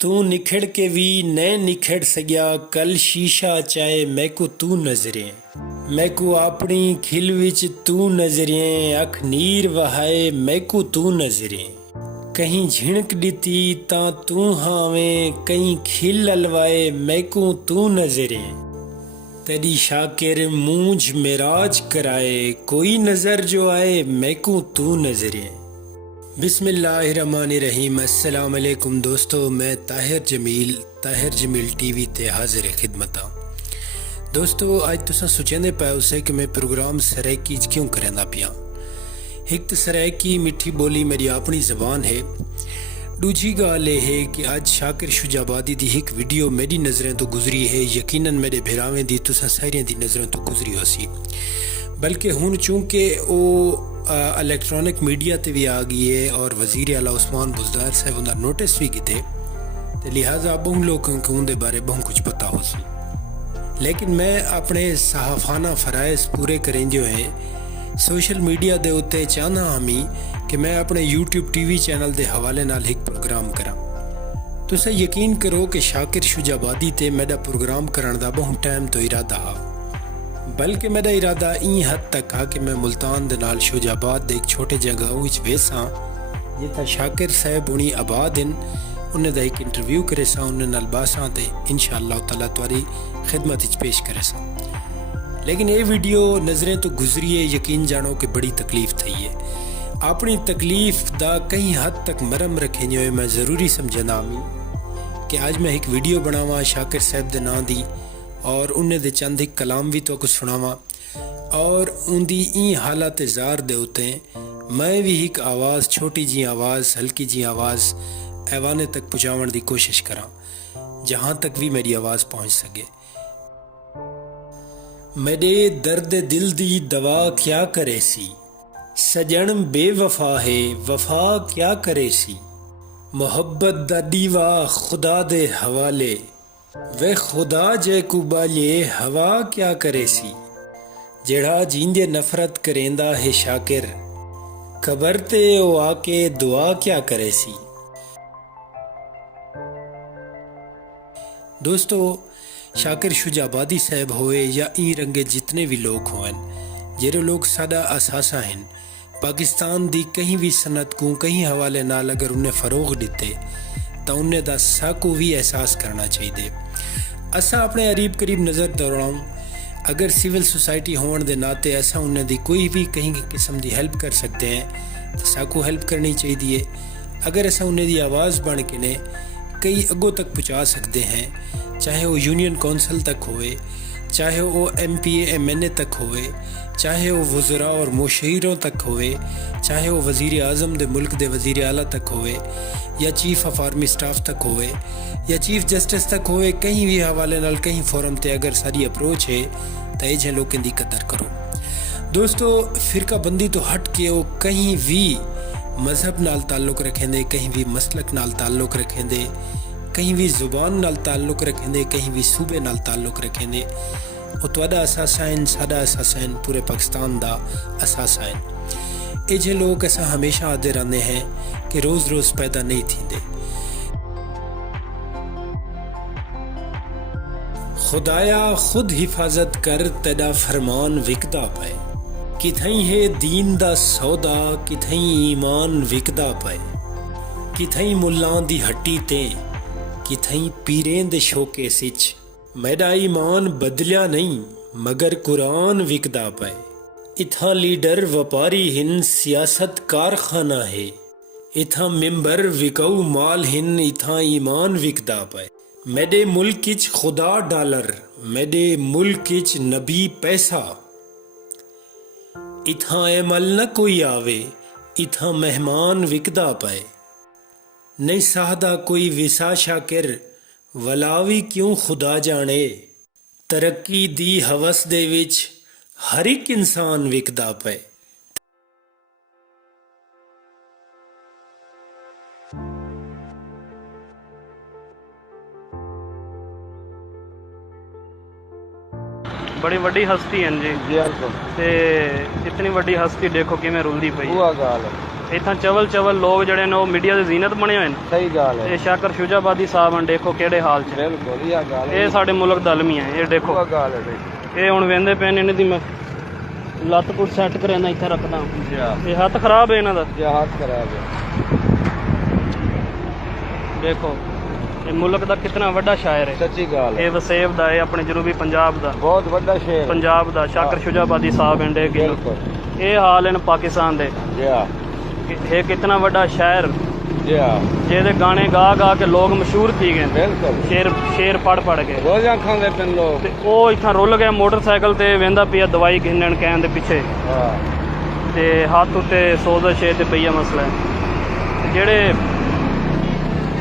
ਤੂੰ ਨਿਖੜ ਕੇ ਵੀ ਨੈ ਨਿਖੜ ਸਕਿਆ ਕੱਲ ਸ਼ੀਸ਼ਾ ਚਾਹੇ ਮੈਕੂ ਤੂੰ ਨਜ਼ਰੇ ਮੈਕੂ ਆਪਣੀ ਖਿਲ ਵਿੱਚ ਤੂੰ ਨਜ਼ਰੇ ਅੱਖ ਨੀਰ ਵਹਾਏ ਮੈਕੂ ਤੂੰ ਨਜ਼ਰੇ ਕਹੀਂ ਝਿਣਕ ਦਿੱਤੀ ਤਾਂ ਤੂੰ ਹਾਵੇਂ ਕहीं ਖਿਲ ਅਲਵਾਏ ਮੈਕੂ ਤੂੰ ਨਜ਼ਰੇ तेरी शाकिर मूंझ मेराज कराए कोई नज़र जो आए मैकू तू नज़रे बिस्मिल्लाहिर्रहमानिर्रहीम अस्सलाम वालेकुम दोस्तों मैं ताहिर जमील टीवी ते हाजिर खिदमत दोस्तों आज तुसा सोचेंदे पे उसे कि मैं प्रोग्राम सराइकी क्यों करना पिया एक तो सराइकी मिठी बोली मेरी अपनी ज़बान है दूजी गाल है कि आज शाकिर शुजाबादी दी एक वीडियो मेरी नज़रें तो गुजरी है यकीनन मेरे भिरावें दी तुसा सारियां दी नज़रें तो गुजरी हो सी बल्कि हुण चूंकि वो इलेक्ट्रॉनिक मीडिया ते भी आ गई है और वज़ीर आला उस्मान बुज़दार साहब उनका नोटिस भी किते ते लिहाजा बहु लोगों को उनके बारे बहुत कुछ पता हो सी लेकिन मैं अपने सहाफ़ाना फ़राइज़ पूरे करेंदे होए सोशल मीडिया दे उत्ते चाहना हमी कि मैं अपने YouTube TV चैनल दे हवाले नाल एक प्रोग्राम करा तुसें यकीन करो कि शाकिर शुजाबादी ते मेरा प्रोग्राम करने दा बहुत टाइम तो इरादा हा बल्कि मेरा इरादा ई हद तक हा कि मैं मुल्तान दे नाल शुजाबाद दे एक छोटे जगह विच वेसां जिथे शाकिर साहब उनी आबाद इन उन्हें दा एक इंटरव्यू करे सा उन्हें नाल बासां ते इंशाअल्लाह ताला तुहारी खिदमत विच पेश करे सा लेकिन ये वीडियो नज़रें तो गुजरी है यकीन जानो कि बड़ी तकलीफ थी है अपनी तकलीफ दा कहीं हद तक मरम रखे हुए मैं ज़रूरी समझना मी कि आज मैं एक वीडियो बनावा शाकिर साहब दे नां दी और उन्हें दे चंद एक कलाम भी तो कुछ सुनावा और उनकी ई हालात ज़ार दे उते मैं भी एक आवाज़ छोटी जी आवाज़ हल्की जी आवाज़ ऐवाने तक पहुँचावन की कोशिश करा जहाँ तक भी मेरी आवाज़ पहुँच सके मेरे दर्द दिल दी दवा क्या करे सी सजन बेवफा है वफा क्या करे सी मोहब्बत दा दीवा खुदा दे हवाले वे खुदा जे कुबाले हवा क्या करे सी जेड़ा जींदे नफरत करेंदा है शाकिर कबर ते ओ आके दुआ क्या करे सी दोस्तों शाकिर शुजाबादी साहब होए या ई रंगे जितने भी लोग होन जेरे लोग सादा असासा हैं पाकिस्तान दी कहीं भी सनत को कहीं हवाले नाल अगर उन्हें फ़रोग दिते तो उन्हें दा साकू भी एहसास करना चाहिए असा अपने अरीब करीब नज़र दौड़ाऊँ अगर सिविल सोसाइटी होने दे नाते असा उन्हें दी कोई भी कहीं किस्म की हेल्प कर सकते हैं तो साकू हेल्प करनी चाहिए अगर असा उन्हें दी आवाज़ बन के ने कई अगों तक पहुँचा सकते हैं चाहे वो यूनियन कौंसल तक होए चाहे वो MP MNA तक होए चाहे वो वज़रा और मुशीरों तक होए चाहे वो वज़ीर आज़म दे मुल्क दे वज़ीर आला तक होए या चीफ ऑफ आर्मी स्टाफ तक होए या चीफ जस्टिस तक होए कहीं भी हवाले नाल कहीं फोरम ते अगर सारी अप्रोच है तो ये लोगों की कदर करो दोस्तों फ़िरका बंदी तो हट के वो कहीं भी मज़हब नाल ताल्लुक़ रखेंदे कहीं भी मसलक नाल ताल्लुक़ रखेंदे कहीं भी ज़ुबान नाल ताल्लुक़ रखेंदे कहीं भी सूबे नाल ताल्लुक़ रखेंदे वो तुहाडा असासा है साडा असासा है पूरे पाकिस्तान दा असासा है ये लोग ऐसा हमेशा आते रहते हैं कि रोज़ रोज़ पैदा नहीं थींदे खुदाया खुद हिफाजत कर तेरा फरमान विकदा पाए किथई है दीन दा सौदा किथई ईमान विकदा पाए किथई मुल्लां दी हट्टी ते किथई पीरें दे शोके सिच मेरा ईमान बदलिया नहीं मगर कुरान विकदा पाए इथा लीडर व्यापारी हिन सियासत कारखाना है इथा मिंबर विकाऊ माल हिन इथा ईमान विकदा पाए मेरे मुल्क इच खुदा डॉलर मेरे मुल्क इच नबी पैसा इथा अमल न कोई आवे इथा मेहमान विकदा पाए नहीं साहदा कोई विसा शाकिर वलावी क्यों खुदा जाने तरक्की दी हवस दे विच हर एक इंसान विकदा पे बड़ी वड्डी हस्ती हैं जी बिल्कुल ते इतनी वड्डी हस्ती देखो कि मैं रुलदी पई वो गाल ਇੱਥਾਂ ਚਵਲ ਲੋਕ ਜਿਹੜੇ ਨੇ ਉਹ ਮੀਡੀਆ ਦੇ ਜ਼ੀਨਤ ਬਣੇ ਹੋਏ ਨੇ। ਸਹੀ ਗੱਲ ਹੈ। ਇਹ ਸ਼ਾਕਰ ਸ਼ੁਜਾਬਾਦੀ ਸਾਹਿਬ ਹਨ, ਦੇਖੋ ਕਿਹੜੇ ਹਾਲ 'ਚ। ਬਿਲਕੁਲ ਇਹ ਗੱਲ ਹੈ। ਇਹ ਸਾਡੇ ਮੁਲਕ ਦਾ ਅਲਮੀ ਹੈ। ਇਹ ਦੇਖੋ ਉਹ ਗੱਲ ਹੈ ਬਈ। ਇਹ ਹੁਣ ਵੇਂਦੇ ਪਏ ਨੇ, ਇਹਨਾਂ ਦੀ ਮੈਂ ਲੱਤ ਕੁੱਟ ਸੈੱਟ ਕਰਿਆ ਇੱਥੇ ਰੱਖਦਾ। ਇਹ ਹੱਥ ਖਰਾਬ ਹੈ ਇਹਨਾਂ ਦਾ। ਹੱਥ ਖਰਾਬ ਹੈ। ਦੇਖੋ ਇਹ ਮੁਲਕ ਦਾ ਕਿਤਨਾ ਵੱਡਾ ਸ਼ਾਇਰ ਹੈ। ਸੱਚੀ ਗੱਲ ਹੈ। ਇਹ ਵਸੇਬ ਦਾ, ਇਹ ਆਪਣੇ ਜਨੂਬੀ ਪੰਜਾਬ ਦਾ ਬਹੁਤ ਵੱਡਾ ਸ਼ੇਰ ਪੰਜਾਬ ਦਾ ਸ਼ਾਕਰ ਸ਼ੁਜਾਬਾਦੀ ਸਾਹਿਬ ਇੰਡੇ ਕਿਲੋ। ਬਿਲਕੁਲ ਇਹ ਹਾਲ ਹਨ ਪਾਕਿਸਤਾਨ ਦੇ। ਇਹ ਕਿਤਨਾ ਵੱਡਾ ਸ਼ਾਇਰ ਜਿਹਦੇ ਗਾਣੇ ਗਾ ਕੇ ਲੋਕ ਮਸ਼ਹੂਰ ਥੀ ਗਏ। ਬਿਲਕੁਲ ਸ਼ੇਰ ਪੜ ਕੇ ਰੋਜ਼ਾਂ ਖਾਂਦੇ ਪਏ ਲੋਕ। ਤੇ ਉਹ ਇੱਥਾਂ ਰੁੱਲ ਗਿਆ ਮੋਟਰਸਾਈਕਲ ਤੇ, ਵੇਂਦਾ ਪਿਆ ਦਵਾਈ ਗਿਣਨ ਕਹਿਣ ਦੇ ਪਿੱਛੇ। ਤੇ ਹੱਥ ਉੱਤੇ ਸੋਜ਼ਸ਼ ਤੇ ਪਈਆ ਮਸਲਾ ਹੈ। ਜਿਹੜੇ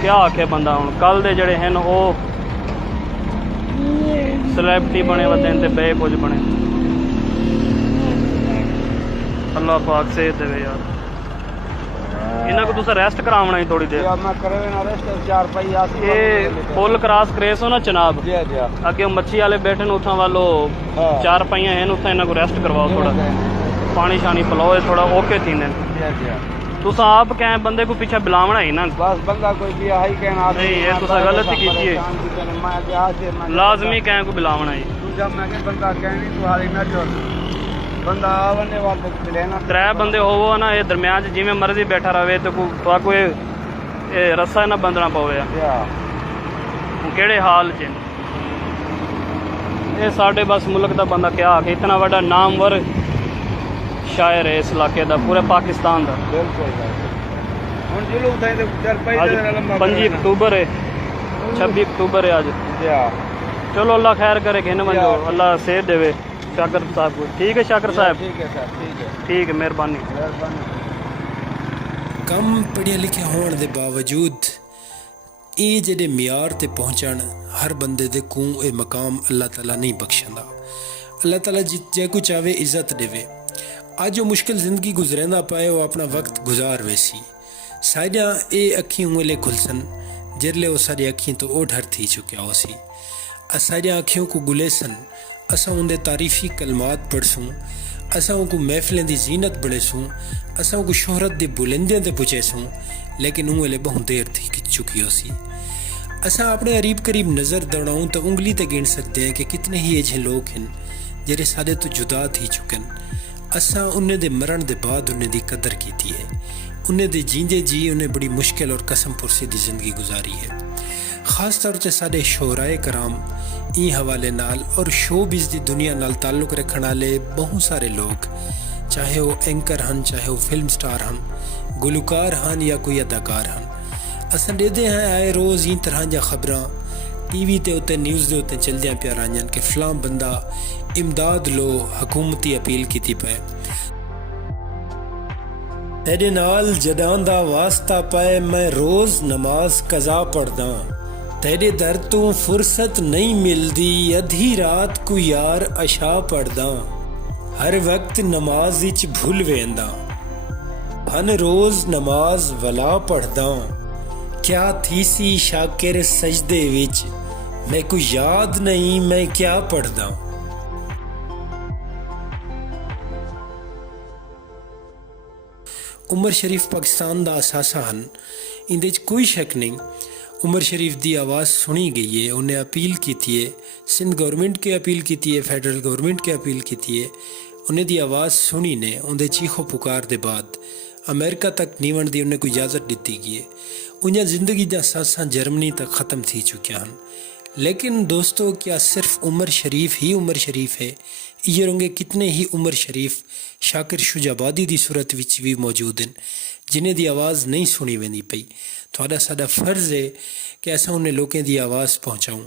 ਕਿਆ ਆਖੇ ਬੰਦਾ, ਹੁਣ ਕੱਲ ਦੇ ਜਿਹੜੇ ਹਨ ਉਹ ਸੈਲੈਬ੍ਰਿਟੀ ਬਣੇ ਵਦੇ ਤੇ ਬੇ ਕੁਝ ਬਣੇ। ਅੱਲਾਹ ਪਾਕ ਸੇਧ ਦੇਵੇ ਯਾਰ। ਇਹਨਾਂ को तुस अरेस्ट करावना ही थोड़ी देर। ये फुल क्रॉस क्रेस हो ना जनाब, अगे मच्छी वाले बैठे उठां वालो 4 पाइयां हैं, उत्थां इन्हां को अरेस्ट करवाओ, थोड़ा पानी शानी पिलाओ, थोड़ा ओके थी ने। तुस आप कहें बंदे को पीछे बुलावना ही ना, बस बंदा कोई भी आई कहना नहीं, ये तुस गलत की है। लाजमी कहें को बुलावना ही। जब मैं बंदा कहनी तू हाली ना छोड़ बंदा आवने वाले मिले ना। 3 बंदे होवो ना, ये दरम्यान च जिवें मर्जी बैठा रहे तो कोई रस्सा ना बंधना पवे। केड़े हाल च ये साडे बस मुल्क दा बंदा क्या आखे, इतना बड़ा नामवर शायर है इस इलाके दा, पूरे पाकिस्तान दा। हुण जुलूस थे ते चल पई आज 25 अक्टूबर है, 26 अक्टूबर है आज। चलो अल्लाह खैर करे, कहने वंजो अल्लाह सेहत देवे शाकर साहब को। ठीक है शाकर साहब, ठीक है सर, ठीक है, मेहरबानी। कम पढ़िया लिखिया होने के बावजूद ये जेडे म्यार ते पहुँचण हर बंदे दे को ये मकाम अल्लाह ताला नहीं बख्शंदा। अल्लाह ताला जे को चाहे इज्जत देवे। अज वो मुश्किल जिंदगी गुजरेंदा पाए वो अपना वक्त गुजार वैसी। साडियां ये अखियों वेले खुलसन जिरले वो सारी अखियों तो ओ डर थी चुकिया हो सी। साडियां अखियों को गुलेसन, असां उनके तारीफी कलमात पढ़सूँ, असां को महफिलें की जीनत बनेसूँ, असां को शोहरत की बुलंदियां ते पुछेसूँ, लेकिन उन वेले बहुत देर थी चुकी हो सी। असां अपने करीब करीब नज़र दौड़ाऊँ तो उंगली ते गिन सकते हैं कि कितने ही अजे लोग हैं जेरे साडे तो जुदा थी चुकन। असां उन्हें दे मरण दे बाद उन्हें दी कदर की है, उन्हें दे जींदे जी उन्हें बड़ी मुश्किल और कसम पुरसी दी जिंदगी गुजारी है। खास तौर से साडे शोहराए कराम ई हवाले नाल और शोबिज़ दी दुनिया नाल ताल्लुक रखण वाले बहुत सारे लोग, चाहे वो एंकर हन, चाहे वो फिल्म स्टार हन, गुलकार हन या कोई अदाकार हन, असां देदे हैं आए रोज़ ई तरह जा खबरां टीवी ते उत्ते न्यूज़ दे उत्ते चलदियां पिया रहियां कि फलां बंदा इमदाद लो, हुकूमती अपील कीती पे। तेरे नाल जदां दा वास्ता पाए मैं रोज़ नमाज कज़ा पढ़दा, तेरे दर तू फुर्सत नहीं मिलदी, अधी रात को यार अशा पढ़दा, हर वक्त नमाज विच भुल वेंदा, हन रोज नमाज वला पढ़दा, क्या थी सी शाकिर सजदे विच, मैं को याद नहीं मैं क्या पढ़दा। उमर शरीफ पाकिस्तान दा असासा हन, इंदे च कोई शक नहीं। उमर शरीफ दी आवाज़ सुनी गई है, उन्हें अपील की है, सिंध गवर्नमेंट के अपील की है, फेडरल गवर्नमेंट के अपील की है, उन्हें दी आवाज़ सुनी ने, उन्हें चीखो पुकार दे बाद अमेरिका तक नीवण दी उन्हें कोई इजाज़त दी गई है। उन्हें ज़िंदगी दा सासा जर्मनी तक ख़त्म थी चुकिया हैं। लेकिन दोस्तों, क्या सिर्फ उमर शरीफ ही उमर शरीफ है? ये होंगे कितने ही उमर शरीफ शाकिर शुजाबादी दी सूरत विच भी मौजूद हैं जिन्हें दी आवाज़ नहीं सुनी वेंदी पई। थोड़ा साडा फर्ज है कि असां उन्हें लोगों की आवाज़ पहुँचाऊँ।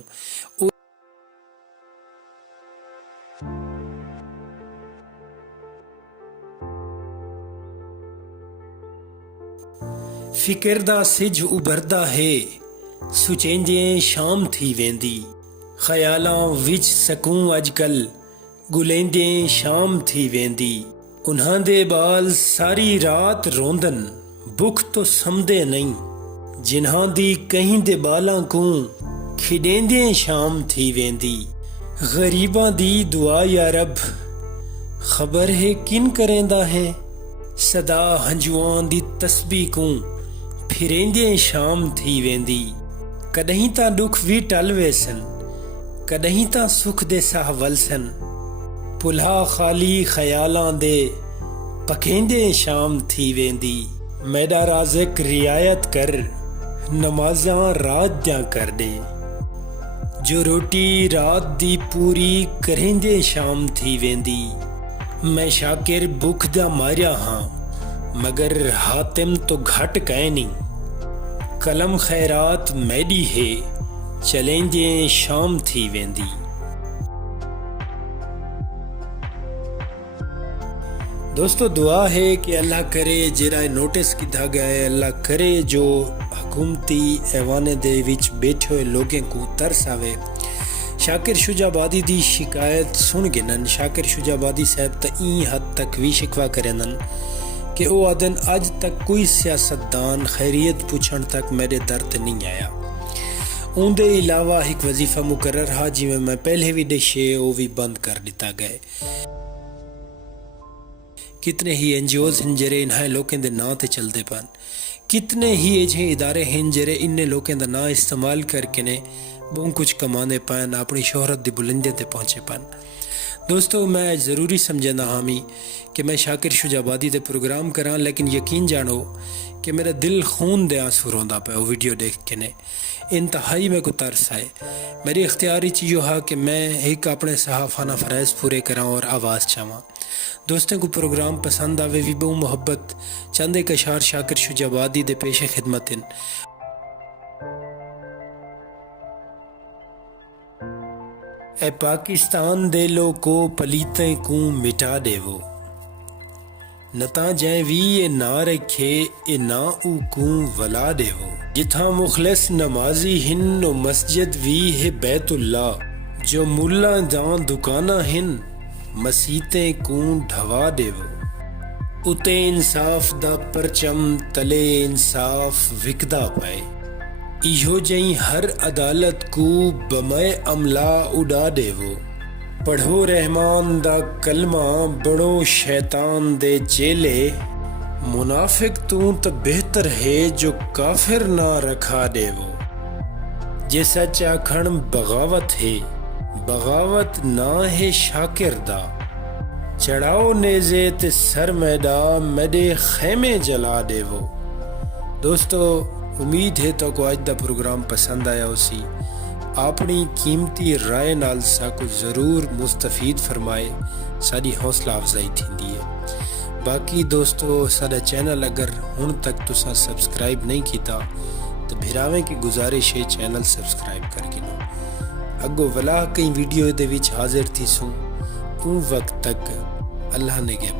फिकर दा सिज उभरदा है, सुचेंजिए शाम थी वेंदी, ख्यालां विच सकूं अजकल गुलेंदे शाम थी वेंदी, उन्हां दे बाल सारी रात रोंदन भुख तो समदे नहीं, जिन्हां दी कहीं दे बालां को खिडेंदे शाम थी वेंदी, गरीबां दी दुआ या रब खबर है किन करेंदा है, सदा हंजुआं दी तस्बीह को फिरेंदे शाम थी वेंदी। कदहीं तां दुख भी टल वेसन, कदहीं तां सुख दे साह वलसन। पुल्हा खाली ख्यालां दे पखेंदे शाम थी वेंदी। मैडा राज़िक रियायत कर, नमाज़ां रात दियां कर दे। जो रोटी रात दी पूरी करेंदे शाम थी वेंदी। मैं शाकिर भुख दा मारिया हाँ, मगर हातिम तो घट कह नहीं। कलम खैरात मैडी है, चलेंदे शाम थी वेंदी। दोस्तों दुआ है कि अल्लाह करे जेड़ा नोटिस किया गया है, अल्लाह करे जो हुकूमती ऐवाने दे विच बैठे हुए लोगों को तरस आवे। शाकिर शुजाबादी दी शिकायत सुन गिनन शाकिर शुजाबादी साहब त ई हद तक भी शिकवा करेंदन कि वो आदन अज तक कोई सियासतदान खैरियत पूछण तक मेरे दर ते नहीं आया। उनके अलावा एक वजीफा मुकर्रर हा जिमें मैं पहले भी दशे वो भी बंद कर दिता गए। कितने ही NGOs हैं जेरे इन्हें लोगों के नाम ते चलते पान, कितने ही ऐसे इदारे हैं जेरे इन्हें लोगों का नाम इस्तेमाल करके ने बहुत कुछ कमाने पान, अपनी शोहरत दी बुलंदियों ते पहुँचे पान। दोस्तों मैं ज़रूरी समझना हामी कि मैं शाकिर शुजाबादी दे प्रोग्राम करा, लेकिन यकीन जानो कि मेरा दिल खून दे आंसू रोंदा पे वीडियो देख के ने। इंतहाई में को तरस आए। मेरी इख्तियारी चीज़ हा कि मैं एक अपने सहाफ़ाना फ़रज़ पूरे करा और आवाज़ चावा। दोस्तों को प्रोग्राम पसंद आवे भी बहु मोहब्बत चंदे कशार शाकिर शुजाबादी दे पेशे खिदमत। ए पाकिस्तान दे लो को पलीते को मिटा देवो, नता जै वी ए ना रखे ए ना ऊ को वला देवो। जिथा मुखलिस नमाजी हिन नो मस्जिद वी है बैतुल्ला, जो मुल्ला जान दुकाना हिन मसीते को ढवा देवो। उते इंसाफ दा परचम तले इंसाफ विकदा पाए, इहो जई हर अदालत को बमय अमला उड़ा देवो। पढ़ो रहमान दा कलमा बड़ो शैतान दे चेले, मुनाफिक तू तो बेहतर है जो काफिर ना रखा देवो। जे सच आखण बगावत है, बगावत ना है शाकिर दा। चढ़ाओ नेज़े ते सर मैदा मेरे खेमे जला देवो। दोस्तों उम्मीद है तो को आज दा प्रोग्राम पसंद आया उसी अपनी कीमती राय नाल साको ज़रूर मुस्तफीद फरमाए, साड़ी हौसला अफजाई थी है। बाकी दोस्तों साडा चैनल अगर हुण तक तुसा सब्सक्राइब नहीं किया तो भिरावें की गुजारिश है चैनल सब्सक्राइब करके लो। अगो वला कई वीडियो दे विच हाजिर थी सूं, उन वक्त तक अल्लाह ने के